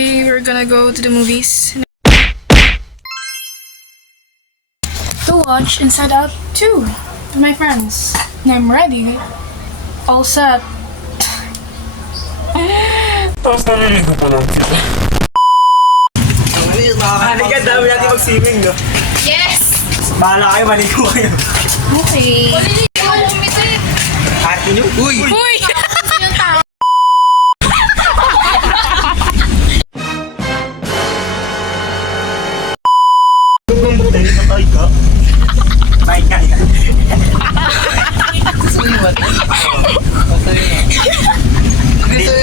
Today we're gonna go to the movies to watch Inside Out 2 with my friends. And I'm ready. All set. Tapos naliligo pa lang sila. Halika, dami natin mag-swimming, no? Yes! Bahala kayo, maligo kayo. Okay. Party nyo? Uy! Uy! Dali na tayo ka. Bye ka.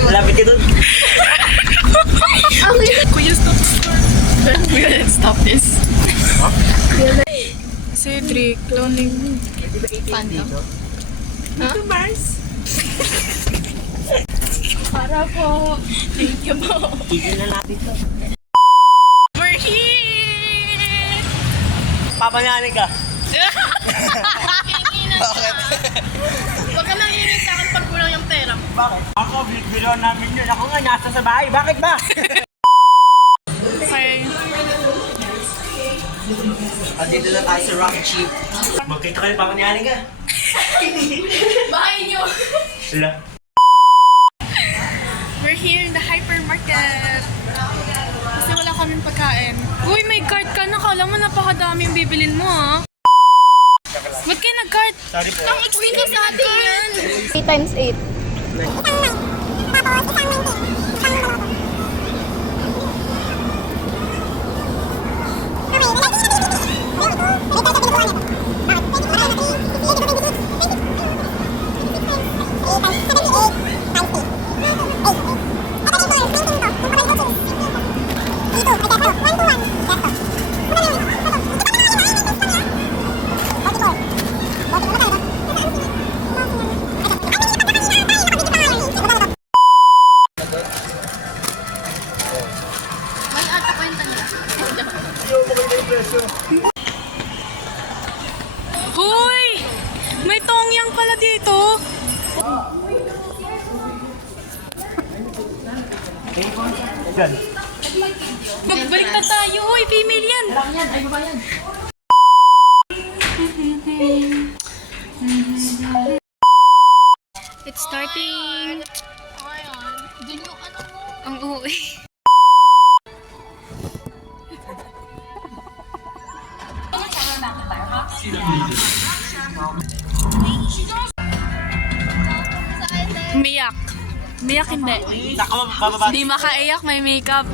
Lapit ka dun. Kuya, stop. We're gonna stop this. Cedric, lonely. Phantom. Huh? Mars. Para po. Thank you po. Tigil na natin to. We're here! Papanyanin ka. Huwag ka mangingi sa akin pag kulang yung pera. Bakit? Ako, bilon namin yun. Ako nga, nasa sa bahay. Bakit ba? Okay. Andito na tayo sa Rock Chip. Magkita kayo, papanyanin ka. Bahay niyo! Sila. We're here in the hypermarket. Kasi wala kaming pagkain. Uy, may cart ka. Nakala mo napakadami yung bibilin mo, ha? Ba't kayo nag-cart? Sorry po. Ang explain sa atin yan. 8 times 8. Hoy! May tongyang pala dito. Yan. Magbalik na tayo. Hoy, female yan. It's starting. Dun yung ano mo. Ang uwi. Miyak. Miyak hindi. Saka bababa. Di makaiyak, may makeup.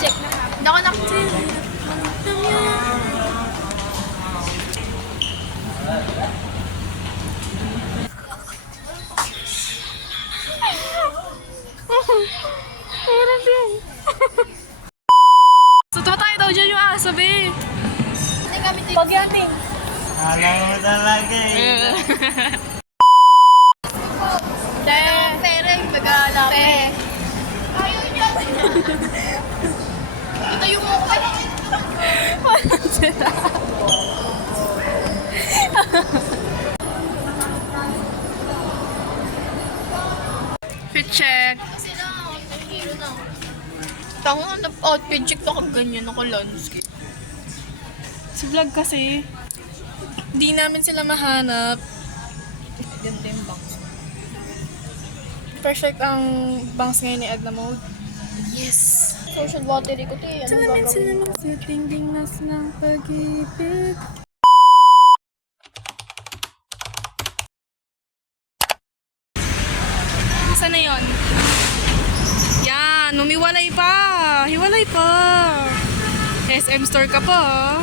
Check na. Hindi ako nak... Suto tayo daw dyan yung aso, be. Pag yan eh. Alam mo talaga eh. Pere, magala. Ayaw niya. Ito yung mukha. Walang sila. Fit check. Tango ang outfit check to kag ganyan ako landscape. Sa vlog kasi, di namin sila mahanap. Ganda yung bangs. Perfect ang bangs ngayon ni Edna Mode. Yes! Social battery ko to eh. Anong gagawin? sa tingding nas ng pag-ibig. Saan na yun? Yan, humiwalay pa. Hiwalay pa. SM store ka pa.